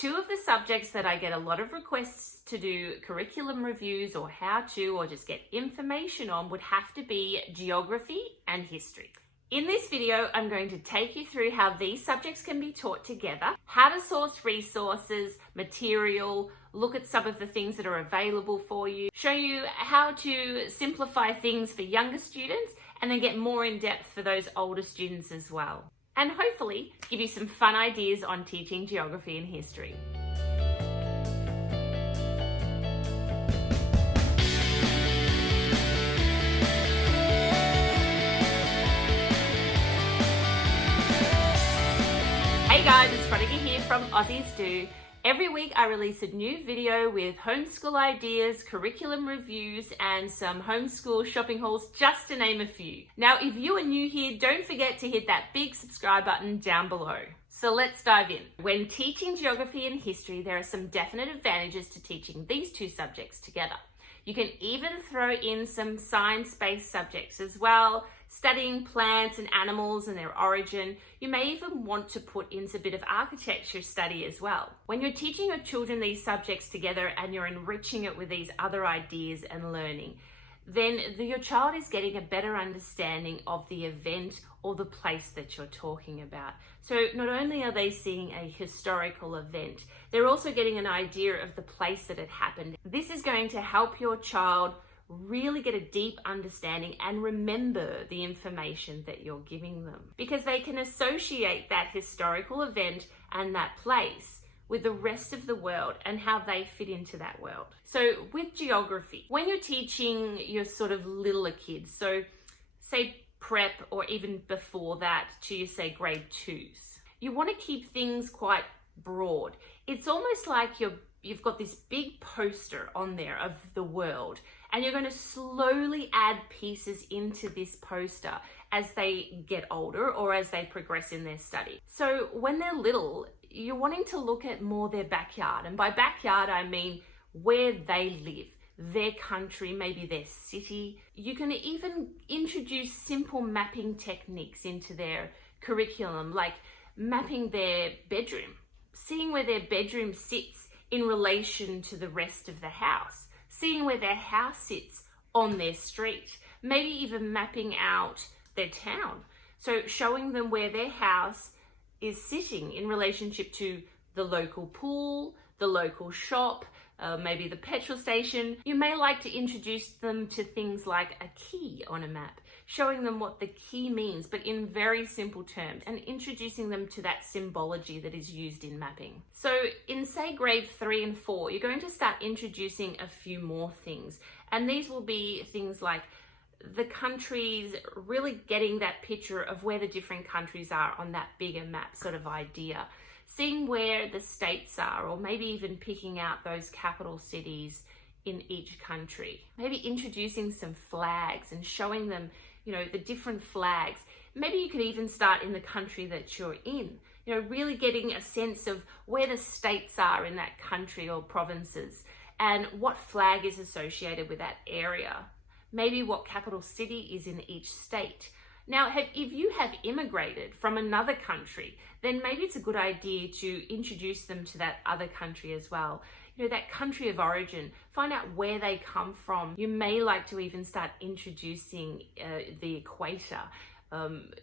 Two of the subjects that I get a lot of requests to do curriculum reviews or how to, or just get information on, would have to be geography and history. In this video, I'm going to take you through how these subjects can be taught together, how to source resources, material, look at some of the things that are available for you, show you how to simplify things for younger students, and then get more in depth for those older students as well. And hopefully give you some fun ideas on teaching geography and history. Hey guys, it's Veronica here from Aussies Do. Every week I release a new video with homeschool ideas, curriculum reviews, and some homeschool shopping hauls, just to name a few. Now, if you are new here, don't forget to hit that big subscribe button down below. So let's dive in. When teaching geography and history, there are some definite advantages to teaching these two subjects together. You can even throw in some science-based subjects as well, studying plants and animals and their origin. You may even want to put in a bit of architecture study as well. When you're teaching your children these subjects together and you're enriching it with these other ideas and learning, then your child is getting a better understanding of the event or the place that you're talking about. So not only are they seeing a historical event, they're also getting an idea of the place that it happened. This is going to help your child really get a deep understanding and remember the information that you're giving them, because they can associate that historical event and that place with the rest of the world and how they fit into that world. So with geography, when you're teaching your sort of littler kids, so say prep or even before that to you say grade 2s, you want to keep things quite broad. It's almost like you've got this big poster on there of the world, and you're going to slowly add pieces into this poster as they get older or as they progress in their study. So when they're little, you're wanting to look at more their backyard. And by backyard, I mean where they live, their country, maybe their city. You can even introduce simple mapping techniques into their curriculum, like mapping their bedroom, seeing where their bedroom sits in relation to the rest of the house, seeing where their house sits on their street, maybe even mapping out their town. So showing them where their house is sitting in relationship to the local pool, the local shop, maybe the petrol station. You may like to introduce them to things like a key on a map, showing them what the key means, but in very simple terms, and introducing them to that symbology that is used in mapping. So in say grade 3 and 4, you're going to start introducing a few more things. And these will be things like the countries, really getting that picture of where the different countries are on that bigger map sort of idea. Seeing where the states are, or maybe even picking out those capital cities in each country. Maybe introducing some flags and showing them, the different flags. Maybe you could even start in the country that you're in, really getting a sense of where the states are in that country or provinces and what flag is associated with that area. Maybe what capital city is in each state. Now, if you have immigrated from another country, then maybe it's a good idea to introduce them to that other country as well. That country of origin, find out where they come from. You may like to even start introducing the equator,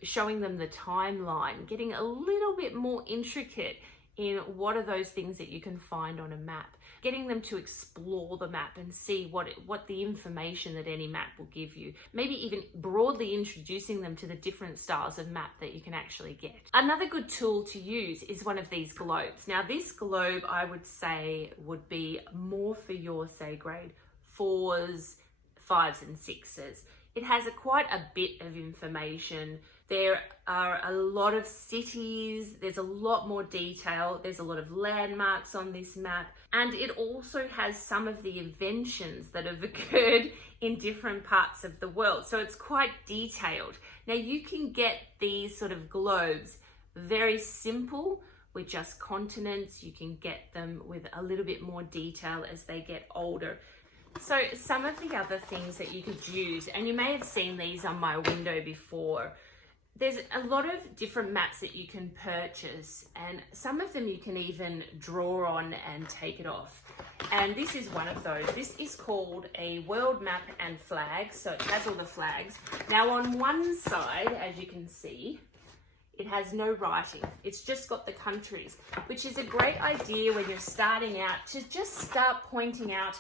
showing them the timeline, getting a little bit more intricate in what are those things that you can find on a map, getting them to explore the map and see what the information that any map will give you. Maybe even broadly introducing them to the different styles of map that you can actually get. Another good tool to use is one of these globes. Now this globe, I would say, would be more for your, say, grade 4s, 5s and 6s. It has quite a bit of information. There are a lot of cities, there's a lot more detail, there's a lot of landmarks on this map, and it also has some of the inventions that have occurred in different parts of the world. So it's quite detailed. Now you can get these sort of globes very simple with just continents. You can get them with a little bit more detail as they get older. So some of the other things that you could use, and you may have seen these on my window before, There's a lot of different maps that you can purchase, and some of them you can even draw on and take it off. And this is one of those. This is called a world map and flags, so it has all the flags. Now on one side, as you can see, it has no writing. It's just got the countries, which is a great idea when you're starting out to just start pointing out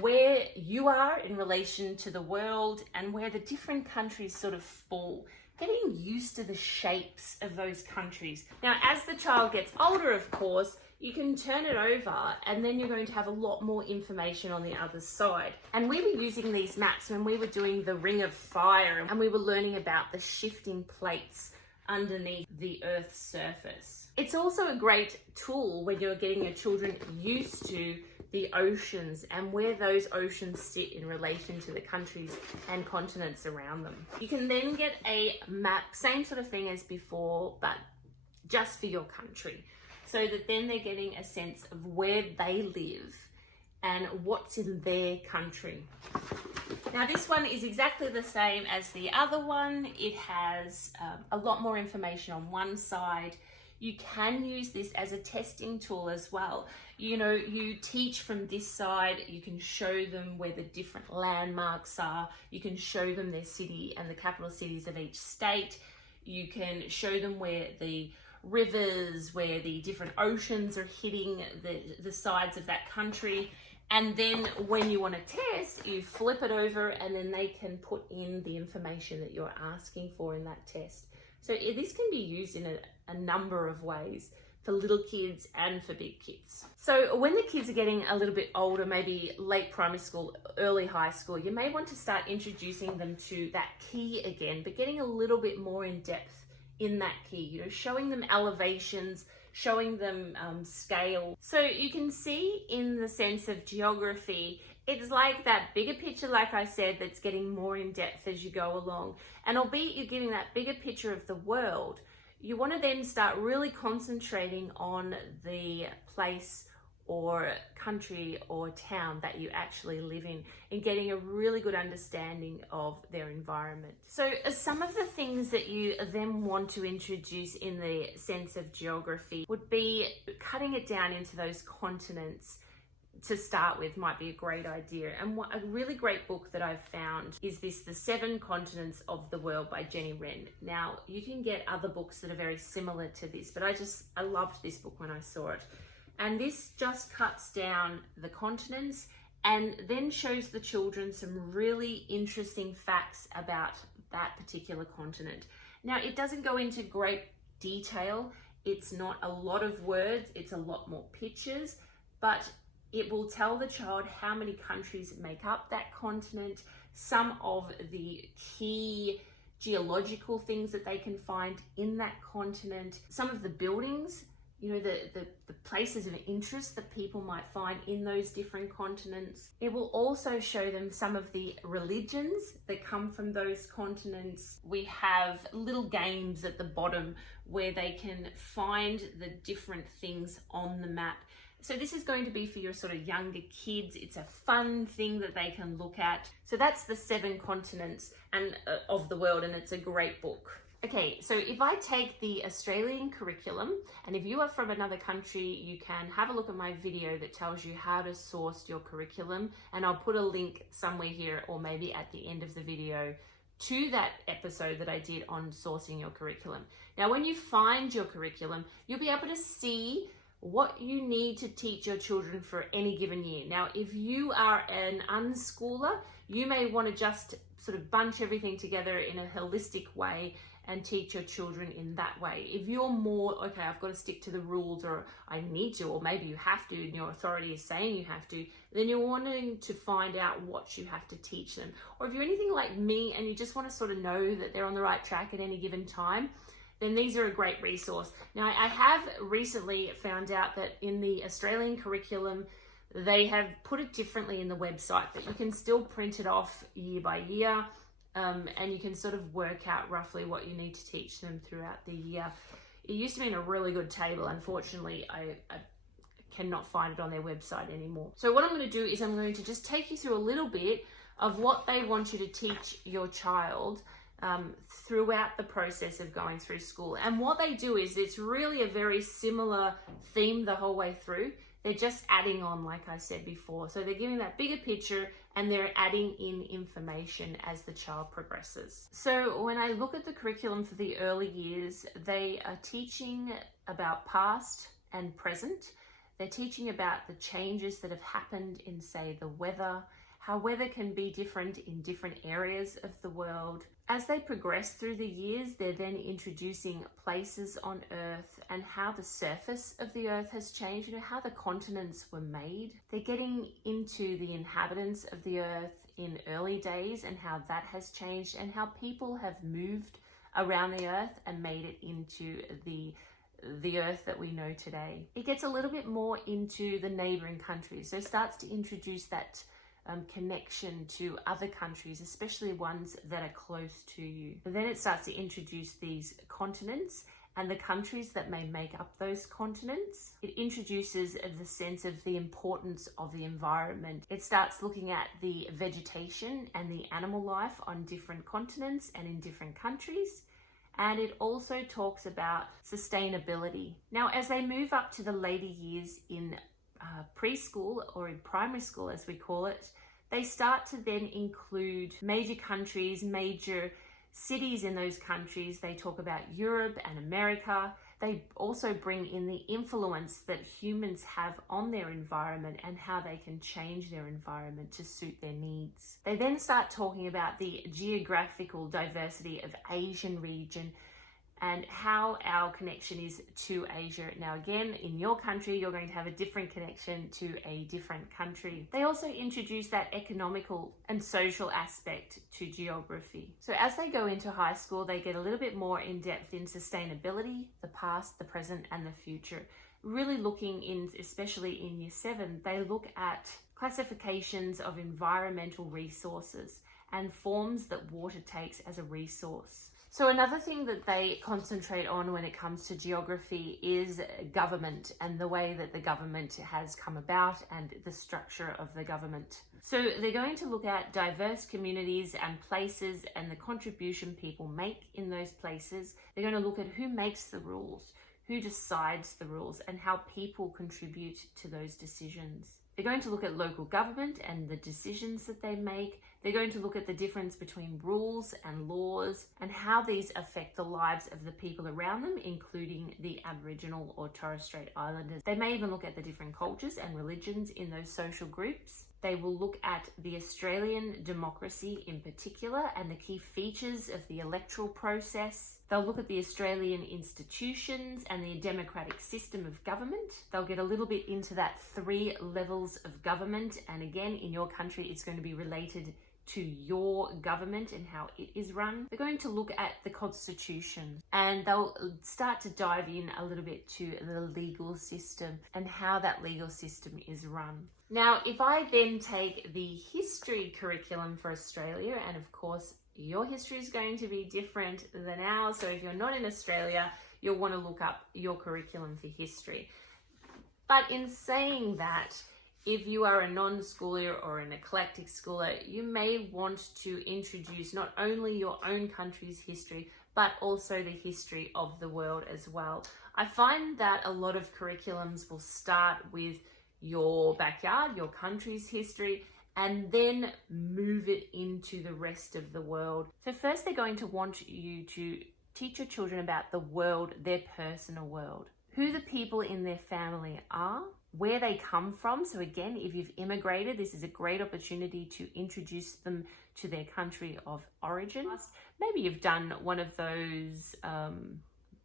where you are in relation to the world and where the different countries sort of fall. Getting used to the shapes of those countries. Now, as the child gets older, of course, you can turn it over and then you're going to have a lot more information on the other side. And we were using these maps when we were doing the Ring of Fire and we were learning about the shifting plates underneath the Earth's surface. It's also a great tool when you're getting your children used to the oceans and where those oceans sit in relation to the countries and continents around them. You can then get a map, same sort of thing as before, but just for your country, so that then they're getting a sense of where they live and what's in their country. Now this one is exactly the same as the other one. It has a lot more information on one side. You can use this as a testing tool as well. You know, you teach from this side, you can show them where the different landmarks are. You can show them their city and the capital cities of each state. You can show them where the rivers, where the different oceans are hitting the sides of that country. And then when you want to test, you flip it over and then they can put in the information that you're asking for in that test. So this can be used in a number of ways for little kids and for big kids. So when the kids are getting a little bit older, maybe late primary school, early high school, you may want to start introducing them to that key again, but getting a little bit more in depth in that key, you know, showing them elevations, showing them scale. So you can see in the sense of geography, it's like that bigger picture, like I said, that's getting more in depth as you go along. And albeit you're getting that bigger picture of the world, you want to then start really concentrating on the place or country or town that you actually live in and getting a really good understanding of their environment. So some of the things that you then want to introduce in the sense of geography would be cutting it down into those continents. To start with might be a great idea. And a really great book that I've found is The 7 Continents of the World by Jenny Wren. Now, you can get other books that are very similar to this, but I loved this book when I saw it. And this just cuts down the continents and then shows the children some really interesting facts about that particular continent. Now, it doesn't go into great detail. It's not a lot of words. It's a lot more pictures, but it will tell the child how many countries make up that continent, some of the key geological things that they can find in that continent, some of the buildings, you know, the places of interest that people might find in those different continents. It will also show them some of the religions that come from those continents. We have little games at the bottom where they can find the different things on the map. So this is going to be for your sort of younger kids. It's a fun thing that they can look at. So that's the 7 continents and of the world, and it's a great book. Okay, so if I take the Australian curriculum, and if you are from another country, you can have a look at my video that tells you how to source your curriculum, and I'll put a link somewhere here or maybe at the end of the video to that episode that I did on sourcing your curriculum. Now, when you find your curriculum, you'll be able to see what you need to teach your children for any given year. Now, if you are an unschooler, you may want to just sort of bunch everything together in a holistic way and teach your children in that way. If you're more, okay, I've got to stick to the rules, or I need to, or maybe you have to, and your authority is saying you have to, then you're wanting to find out what you have to teach them. Or if you're anything like me and you just want to sort of know that they're on the right track at any given time, then these are a great resource. Now, I have recently found out that in the Australian curriculum, they have put it differently in the website, but you can still print it off year by year, and you can sort of work out roughly what you need to teach them throughout the year. It used to be in a really good table. Unfortunately, I cannot find it on their website anymore. So what I'm going to do is I'm going to just take you through a little bit of what they want you to teach your child throughout the process of going through school. And what they do is it's really a very similar theme the whole way through. They're just adding on, like I said before. So they're giving that bigger picture and they're adding in information as the child progresses. So when I look at the curriculum for the early years, they are teaching about past and present. They're teaching about the changes that have happened in, say, the weather, how weather can be different in different areas of the world. As they progress through the years, they're then introducing places on Earth and how the surface of the Earth has changed, how the continents were made. They're getting into the inhabitants of the Earth in early days and how that has changed and how people have moved around the Earth and made it into the Earth that we know today. It gets a little bit more into the neighboring countries, so it starts to introduce that connection to other countries, especially ones that are close to you. And then it starts to introduce these continents and the countries that may make up those continents. It introduces the sense of the importance of the environment. It starts looking at the vegetation and the animal life on different continents and in different countries. And it also talks about sustainability. Now, as they move up to the later years in preschool, or in primary school as we call it, they start to then include major countries, major cities in those countries. They talk about Europe and America. They also bring in the influence that humans have on their environment and how they can change their environment to suit their needs. They then start talking about the geographical diversity of Asian region and how our connection is to Asia. Now again, in your country, you're going to have a different connection to a different country. They also introduce that economical and social aspect to geography. So as they go into high school, they get a little bit more in depth in sustainability, the past, the present, and the future. Really looking in, especially in Year 7, they look at classifications of environmental resources and forms that water takes as a resource. So another thing that they concentrate on when it comes to geography is government and the way that the government has come about and the structure of the government. So they're going to look at diverse communities and places and the contribution people make in those places. They're going to look at who makes the rules, who decides the rules, and how people contribute to those decisions. They're going to look at local government and the decisions that they make. They're going to look at the difference between rules and laws and how these affect the lives of the people around them, including the Aboriginal or Torres Strait Islanders. They may even look at the different cultures and religions in those social groups. They will look at the Australian democracy in particular and the key features of the electoral process. They'll look at the Australian institutions and the democratic system of government. They'll get a little bit into that 3 levels of government. And again, in your country, it's going to be related to your government and how it is run. They're going to look at the constitution and they'll start to dive in a little bit to the legal system and how that legal system is run. Now, if I then take the history curriculum for Australia, and of course, your history is going to be different than ours. So if you're not in Australia, you'll want to look up your curriculum for history. But in saying that, if you are a non-schooler or an eclectic schooler, you may want to introduce not only your own country's history, but also the history of the world as well. I find that a lot of curriculums will start with your backyard, your country's history, and then move it into the rest of the world. So first they're going to want you to teach your children about the world, their personal world, who the people in their family are, where they come from. So again, if you've immigrated, this is a great opportunity to introduce them to their country of origin. Maybe you've done one of those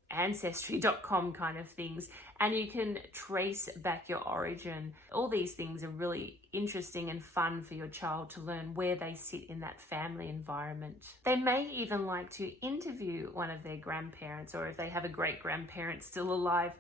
ancestry.com kind of things, and you can trace back your origin. All these things are really interesting and fun for your child to learn where they sit in that family environment. They may even like to interview one of their grandparents, or if they have a great grandparent still alive.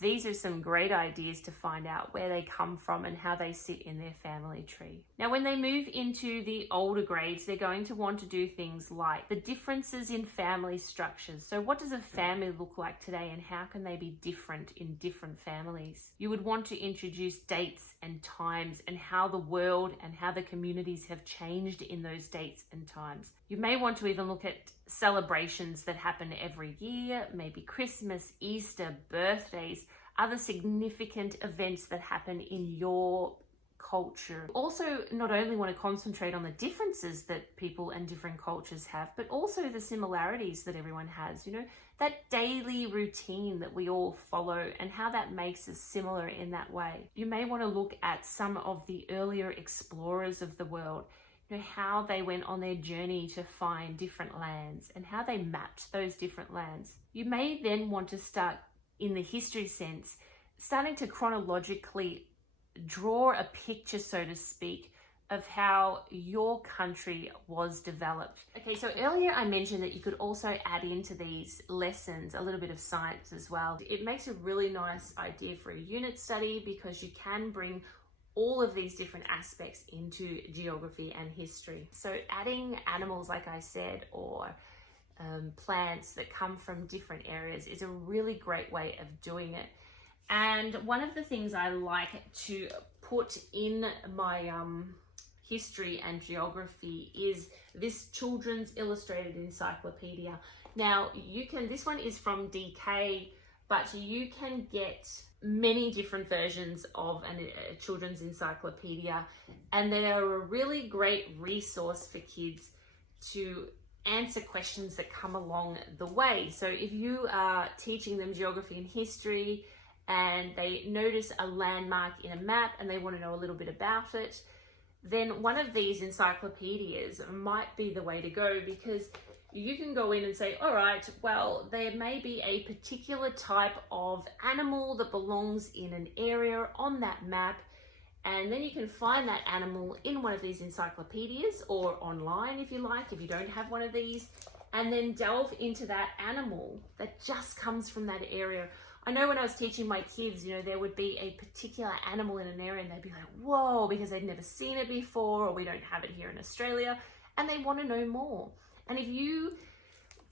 These are some great ideas to find out where they come from and how they sit in their family tree. Now, when they move into the older grades, they're going to want to do things like the differences in family structures. So what does a family look like today and how can they be different in different families? You would want to introduce dates and times and how the world and how the communities have changed in those dates and times. You may want to even look at celebrations that happen every year, maybe Christmas, Easter, birthdays, other significant events that happen in your culture. Also, not only want to concentrate on the differences that people and different cultures have, but also the similarities that everyone has, that daily routine that we all follow and how that makes us similar in that way. You may want to look at some of the earlier explorers of the world, how they went on their journey to find different lands and how they mapped those different lands. You may then want to start in the history sense, starting to chronologically draw a picture, so to speak, of how your country was developed. Okay, so earlier I mentioned that you could also add into these lessons a little bit of science as well. It makes a really nice idea for a unit study because you can bring all of these different aspects into geography and history. So adding animals, like I said, or plants that come from different areas is a really great way of doing it. And one of the things I like to put in my history and geography is this children's illustrated encyclopedia. Now this one is from DK, but you can get many different versions of a children's encyclopedia, and they are a really great resource for kids to answer questions that come along the way. So if you are teaching them geography and history and they notice a landmark in a map and they want to know a little bit about it, then one of these encyclopedias might be the way to go, because you can go in and say, all right, well, there may be a particular type of animal that belongs in an area on that map, and then you can find that animal in one of these encyclopedias or online if you like, if you don't have one of these, and then delve into that animal that just comes from that area. I know when I was teaching my kids, there would be a particular animal in an area and they'd be like, whoa, because they'd never seen it before, or we don't have it here in Australia, and they want to know more. And if you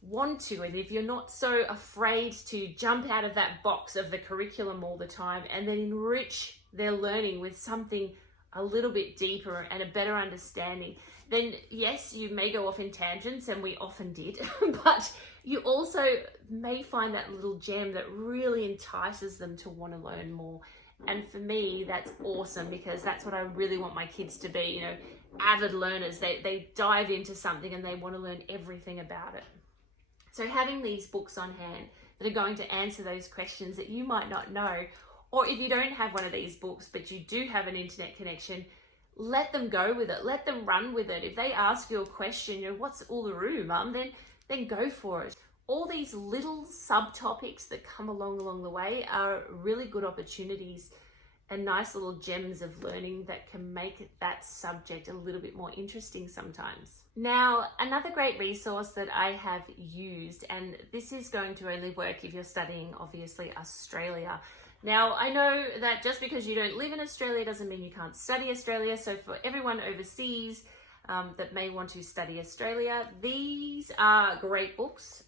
want to, and if you're not so afraid to jump out of that box of the curriculum all the time and then enrich their learning with something a little bit deeper and a better understanding, then yes, you may go off in tangents, and we often did, but you also may find that little gem that really entices them to want to learn more. And for me, that's awesome, because that's what I really want my kids to be, avid learners. They dive into something and they want to learn everything about it. So having these books on hand that are going to answer those questions that you might not know, or if you don't have one of these books but you do have an internet connection, let them go with it. Let them run with it. If they ask you a question, what's Uluru, Mum? Then go for it. All these little subtopics that come along the way are really good opportunities and nice little gems of learning that can make that subject a little bit more interesting sometimes. Now, another great resource that I have used, and this is going to only work if you're studying, obviously, Australia. Now, I know that just because you don't live in Australia doesn't mean you can't study Australia. So for everyone overseas that may want to study Australia, these are great books.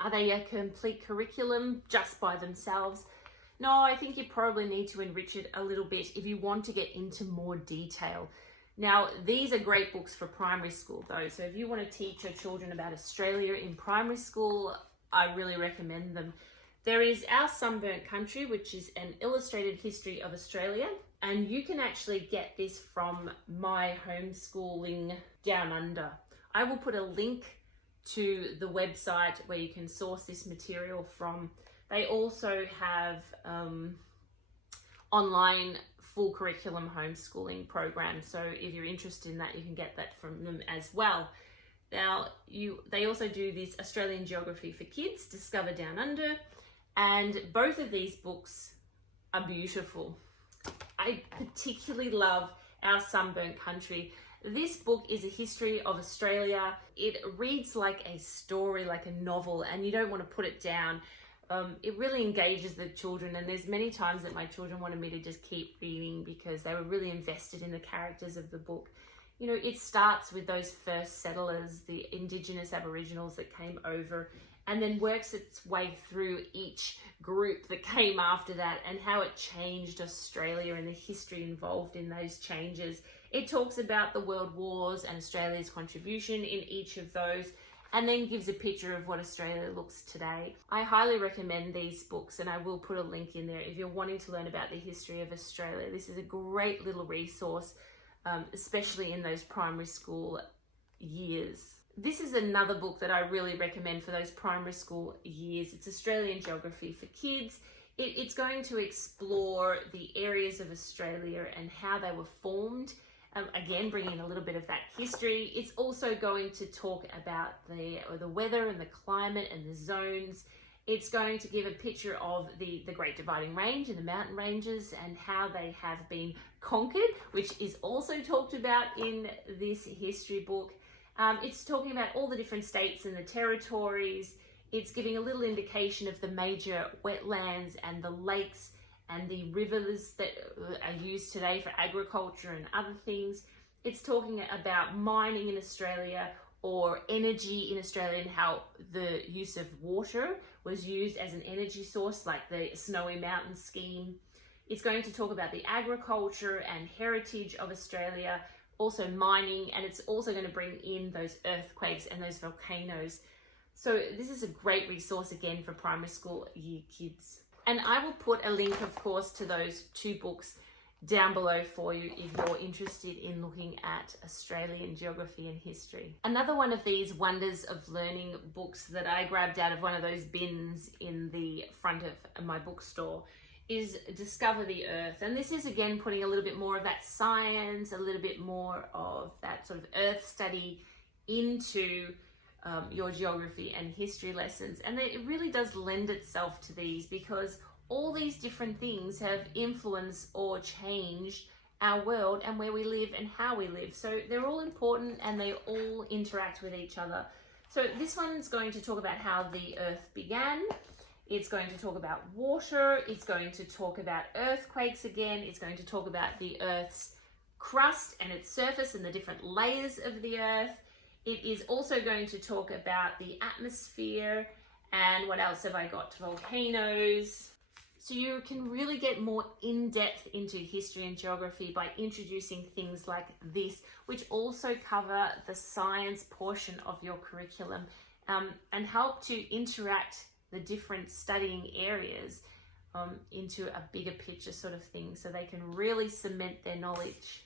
Are they a complete curriculum just by themselves? No, I think you probably need to enrich it a little bit if you want to get into more detail. Now, these are great books for primary school though. So if you want to teach your children about Australia in primary school, I really recommend them. There is Our Sunburnt Country, which is an illustrated history of Australia. And you can actually get this from my homeschooling down under. I will put a link to the website where you can source this material from. They also have online full curriculum homeschooling programs. So if you're interested in that, you can get that from them as well. Now, they also do this Australian Geography for Kids, Discover Down Under, and both of these books are beautiful. I particularly love Our Sunburnt Country. This book is a history of Australia. It reads like a story, like a novel, and you don't want to put it down. It really engages the children, and there's many times that my children wanted me to just keep reading because they were really invested in the characters of the book. It starts with those first settlers, the Indigenous Aboriginals that came over, and then works its way through each group that came after that and how it changed Australia and the history involved in those changes. It talks about the World Wars and Australia's contribution in each of those, and then gives a picture of what Australia looks today. I highly recommend these books, and I will put a link in there if you're wanting to learn about the history of Australia. This is a great little resource, especially in those primary school years. This is another book that I really recommend for those primary school years. It's Australian Geography for Kids. It's going to explore the areas of Australia and how they were formed. Again, bringing in a little bit of that history. It's also going to talk about the weather and the climate and the zones. It's going to give a picture of the Great Dividing Range and the mountain ranges and how they have been conquered, which is also talked about in this history book. It's talking about all the different states and the territories. It's giving a little indication of the major wetlands and the lakes and the rivers that are used today for agriculture and other things. It's talking about mining in Australia or energy in Australia and how the use of water was used as an energy source, like the Snowy Mountain scheme. It's going to talk about the agriculture and heritage of Australia, also mining, and it's also going to bring in those earthquakes and those volcanoes. So this is a great resource again for primary school year kids. And I will put a link, of course, to those two books down below for you if you're interested in looking at Australian geography and history. Another one of these wonders of learning books that I grabbed out of one of those bins in the front of my bookstore is Discover the Earth. And this is again putting a little bit more of that science, a little bit more of that sort of earth study into your geography and history lessons. And it really does lend itself to these because all these different things have influenced or changed our world and where we live and how we live. So they're all important and they all interact with each other. So this one's going to talk about how the earth began. It's going to talk about water. It's going to talk about earthquakes again. It's going to talk about the earth's crust and its surface and the different layers of the earth. It is also going to talk about the atmosphere and what else have I got? Volcanoes. So you can really get more in-depth into history and geography by introducing things like this, which also cover the science portion of your curriculum and help to interact the different studying areas into a bigger picture sort of thing so they can really cement their knowledge.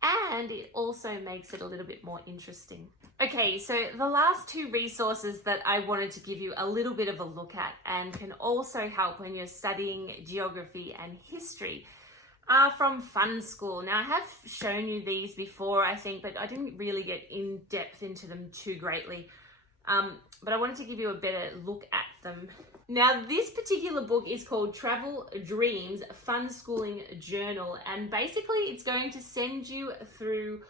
And it also makes it a little bit more interesting. Okay, so the last two resources that I wanted to give you a little bit of a look at and can also help when you're studying geography and history are from Fun School. Now, I have shown you these before, I think, but I didn't really get in depth into them too greatly. But I wanted to give you a better look at them. Now, this particular book is called Travel Dreams Fun Schooling Journal, and basically it's going to send you through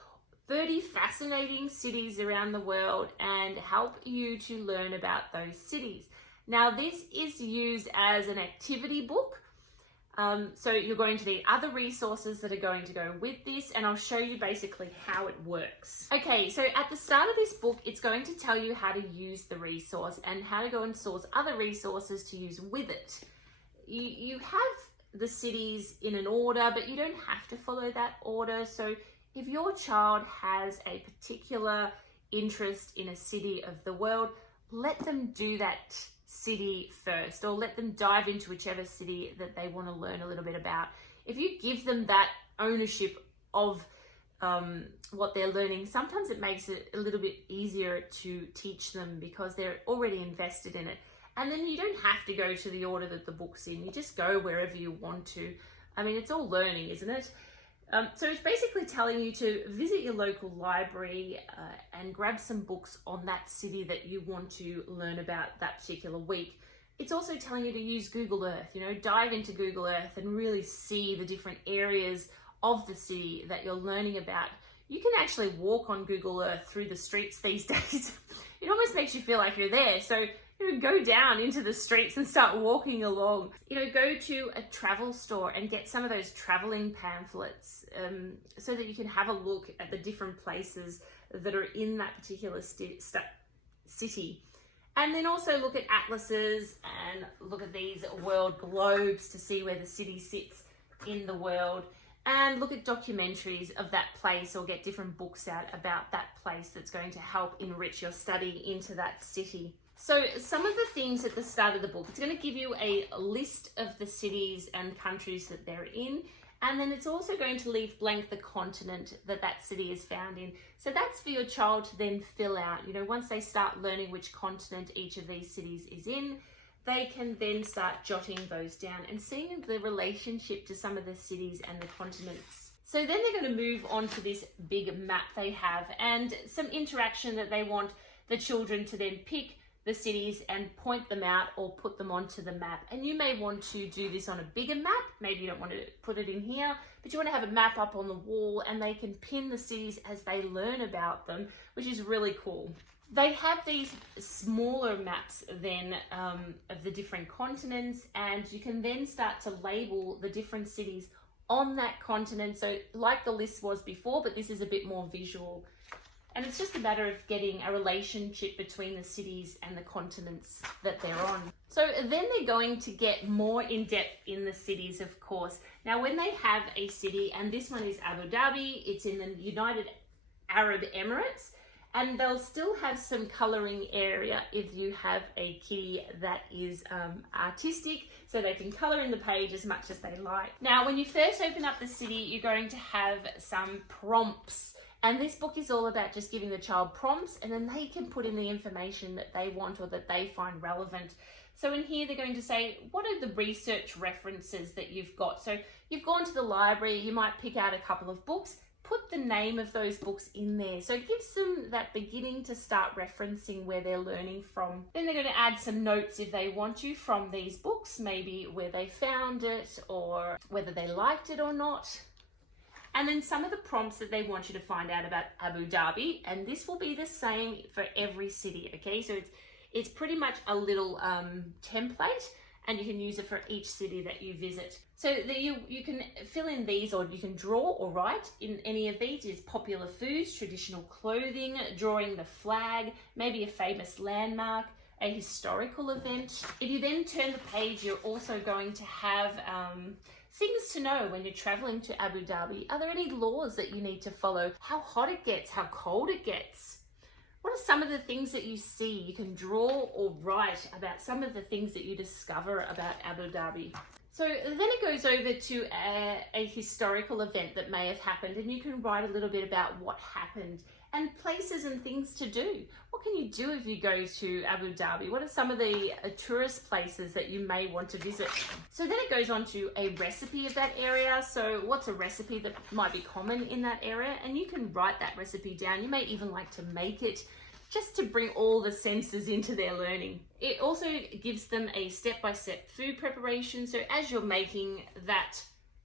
30 fascinating cities around the world and help you to learn about those cities. Now, this is used as an activity book. So you're going to need other resources that are going to go with this, and I'll show you basically how it works. Okay, so at the start of this book, it's going to tell you how to use the resource and how to go and source other resources to use with it. You have the cities in an order, but you don't have to follow that order. So if your child has a particular interest in a city of the world, let them do that city first, or let them dive into whichever city that they want to learn a little bit about. If you give them that ownership of what they're learning, sometimes it makes it a little bit easier to teach them because they're already invested in it. And then you don't have to go to the order that the book's in. You just go wherever you want to. I mean, it's all learning, isn't it? So it's basically telling you to visit your local library and grab some books on that city that you want to learn about that particular week. It's also telling you to use Google Earth, dive into Google Earth and really see the different areas of the city that you're learning about. You can actually walk on Google Earth through the streets these days. It almost makes you feel like you're there. So go down into the streets and start walking along. Go to a travel store and get some of those traveling pamphlets so that you can have a look at the different places that are in that particular city. And then also look at atlases and look at these world globes to see where the city sits in the world. and look at documentaries of that place or get different books out about that place that's going to help enrich your study into that city. So some of the things at the start of the book, it's going to give you a list of the cities and countries that they're in, and then it's also going to leave blank the continent that that city is found in. So that's for your child to then fill out. You know, once they start learning which continent each of these cities is in, they can then start jotting those down and seeing the relationship to some of the cities and the continents. So then they're going to move on to this big map they have and some interaction that they want the children to then pick the cities and point them out or put them onto the map. And you may want to do this on a bigger map. Maybe you don't want to put it in here, but you want to have a map up on the wall and they can pin the cities as they learn about them, which is really cool. They have these smaller maps then of the different continents, and you can then start to label the different cities on that continent. So like the list was before, but this is a bit more visual. And it's just a matter of getting a relationship between the cities and the continents that they're on. So then they're going to get more in depth in the cities, of course. Now, when they have a city, and this one is Abu Dhabi, it's in the United Arab Emirates, and they'll still have some colouring area if you have a kiddie that is artistic, so they can colour in the page as much as they like. Now, when you first open up the city, you're going to have some prompts. And this book is all about just giving the child prompts, and then they can put in the information that they want or that they find relevant. So in here, they're going to say, what are the research references that you've got? So you've gone to the library, you might pick out a couple of books, put the name of those books in there. So it gives them that beginning to start referencing where they're learning from. Then they're going to add some notes if they want to from these books, maybe where they found it or whether they liked it or not. And then some of the prompts that they want you to find out about Abu Dhabi, and this will be the same for every city, okay? So it's pretty much a little template, and you can use it for each city that you visit. So that you can fill in these, or you can draw or write in any of these. Is popular foods, traditional clothing, drawing the flag, maybe a famous landmark, a historical event. If you then turn the page, you're also going to have things to know when you're traveling to Abu Dhabi. Are there any laws that you need to follow? How hot it gets, how cold it gets. What are some of the things that you see? You can draw or write about some of the things that you discover about Abu Dhabi. So then it goes over to a historical event that may have happened, and you can write a little bit about what happened and places and things to do. What can you do if you go to Abu Dhabi? What are some of the tourist places that you may want to visit? So then it goes on to a recipe of that area. So what's a recipe that might be common in that area? And you can write that recipe down. You may even like to make it, just to bring all the senses into their learning. It also gives them a step-by-step food preparation. So as you're making that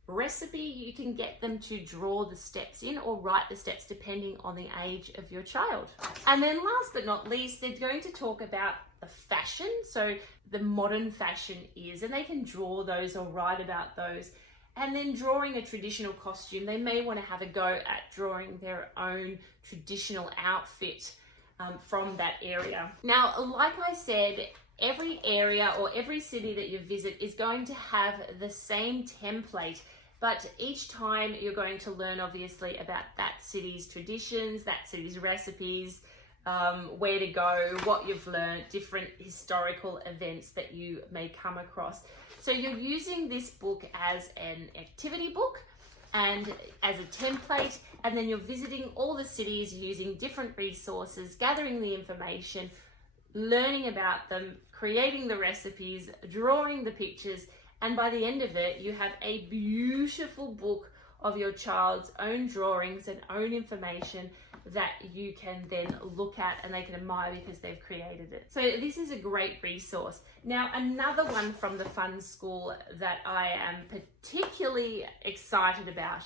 recipe, you can get them to draw the steps in or write the steps depending on the age of your child. And then last but not least, they're going to talk about the fashion. So the modern fashion is, and they can draw those or write about those. And then drawing a traditional costume, they may want to have a go at drawing their own traditional outfit from that area. Now, like I said, every area or every city that you visit is going to have the same template, but each time you're going to learn obviously about that city's traditions, that city's recipes, where to go, what you've learned, different historical events that you may come across. So you're using this book as an activity book and as a template, and then you're visiting all the cities using different resources, gathering the information, learning about them, creating the recipes, drawing the pictures, and by the end of it, you have a beautiful book of your child's own drawings and own information that you can then look at and they can admire because they've created it. So this is a great resource. Now, another one from the Fun School that I am particularly excited about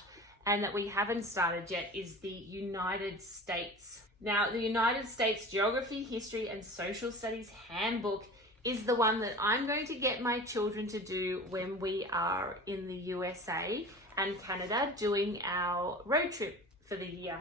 and that we haven't started yet is the United States. Now, the United States Geography, History and Social Studies Handbook is the one that I'm going to get my children to do when we are in the USA and Canada doing our road trip for the year.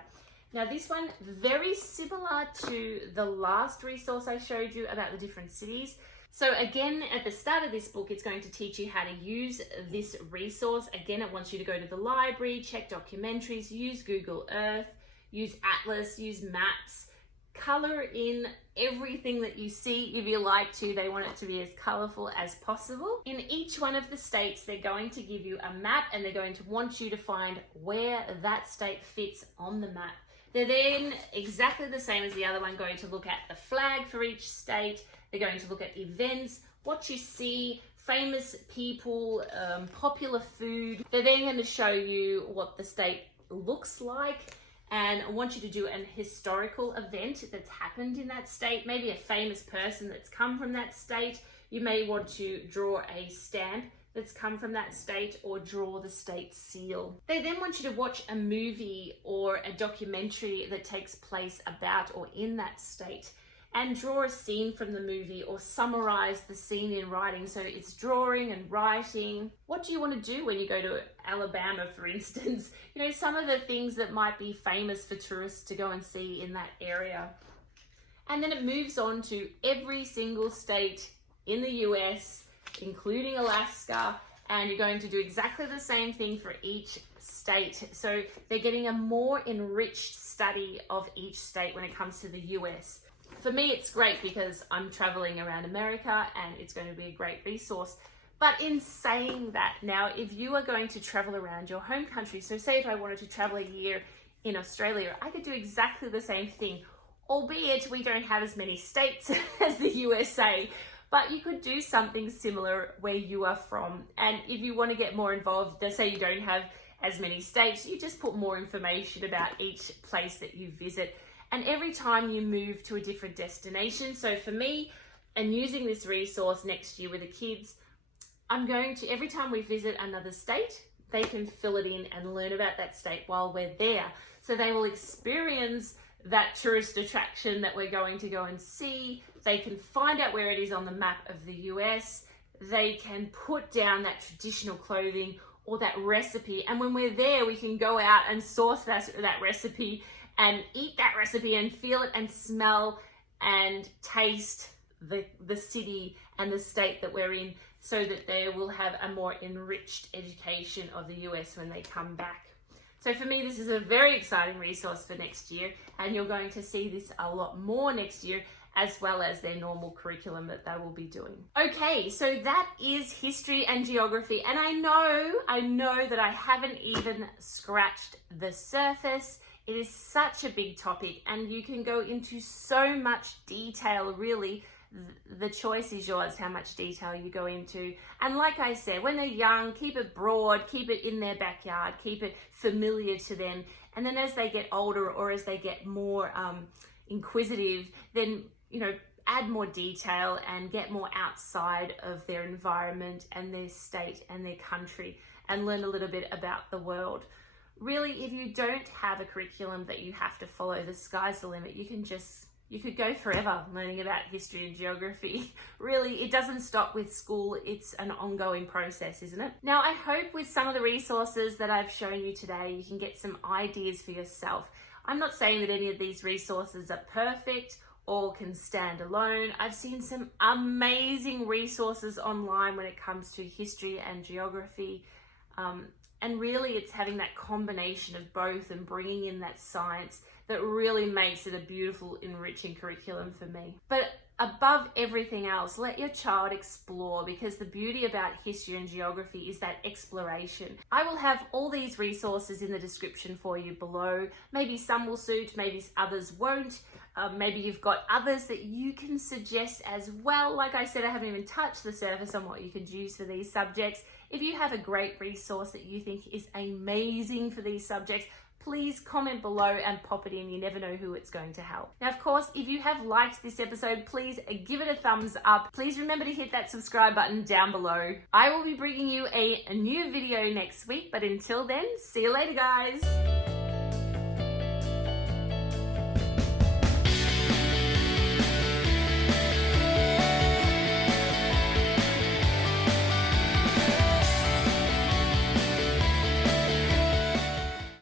Now, this one, very similar to the last resource I showed you about the different cities. So again, at the start of this book, it's going to teach you how to use this resource. Again, it wants you to go to the library, check documentaries, use Google Earth, use Atlas, use maps, color in everything that you see if you like to. They want it to be as colorful as possible. In each one of the states, they're going to give you a map and they're going to want you to find where that state fits on the map. They're then exactly the same as the other one, going to look at the flag for each state. They're going to look at events, what you see, famous people, popular food. They're then going to show you what the state looks like, and I want you to do an historical event that's happened in that state, maybe a famous person that's come from that state. You may want to draw a stamp that's come from that state or draw the state seal. They then want you to watch a movie or a documentary that takes place about or in that state and draw a scene from the movie or summarize the scene in writing. So it's drawing and writing. What do you want to do when you go to Alabama, for instance? You know, some of the things that might be famous for tourists to go and see in that area. And then it moves on to every single state in the US, including Alaska, and you're going to do exactly the same thing for each state. So they're getting a more enriched study of each state when it comes to the US. For me, it's great because I'm traveling around America and it's going to be a great resource. But in saying that, now, if you are going to travel around your home country, so say if I wanted to travel a year in Australia, I could do exactly the same thing, albeit we don't have as many states as the USA, but you could do something similar where you are from. And if you want to get more involved, let's say you don't have as many states, you just put more information about each place that you visit. And every time you move to a different destination, so for me, and using this resource next year with the kids, I'm going to, every time we visit another state, they can fill it in and learn about that state while we're there. So they will experience that tourist attraction that we're going to go and see. They can find out where it is on the map of the US. They can put down that traditional clothing or that recipe. And when we're there, we can go out and source that recipe and eat that recipe and feel it and smell and taste the city and the state that we're in, so that they will have a more enriched education of the US when they come back. So for me, this is a very exciting resource for next year, and you're going to see this a lot more next year, as well as their normal curriculum that they will be doing. Okay, so that is history and geography, and I know that I haven't even scratched the surface. It is such a big topic and you can go into so much detail, really. The choice is yours, how much detail you go into. And like I said, when they're young, keep it broad, keep it in their backyard, keep it familiar to them. And then as they get older or as they get more inquisitive, then, you know, add more detail and get more outside of their environment and their state and their country and learn a little bit about the world. Really, if you don't have a curriculum that you have to follow, the sky's the limit. You could go forever learning about history and geography. Really, it doesn't stop with school. It's an ongoing process, isn't it? Now, I hope with some of the resources that I've shown you today, you can get some ideas for yourself. I'm not saying that any of these resources are perfect or can stand alone. I've seen some amazing resources online when it comes to history and geography. And really, it's having that combination of both and bringing in that science that really makes it a beautiful, enriching curriculum for me. But above everything else, let your child explore, because the beauty about history and geography is that exploration. I will have all these resources in the description for you below. Maybe some will suit, maybe others won't. Maybe you've got others that you can suggest as well. Like I said, I haven't even touched the surface on what you could use for these subjects. If you have a great resource that you think is amazing for these subjects, please comment below and pop it in. You never know who it's going to help. Now, of course, if you have liked this episode, please give it a thumbs up. Please remember to hit that subscribe button down below. I will be bringing you a new video next week, but until then, see you later, guys.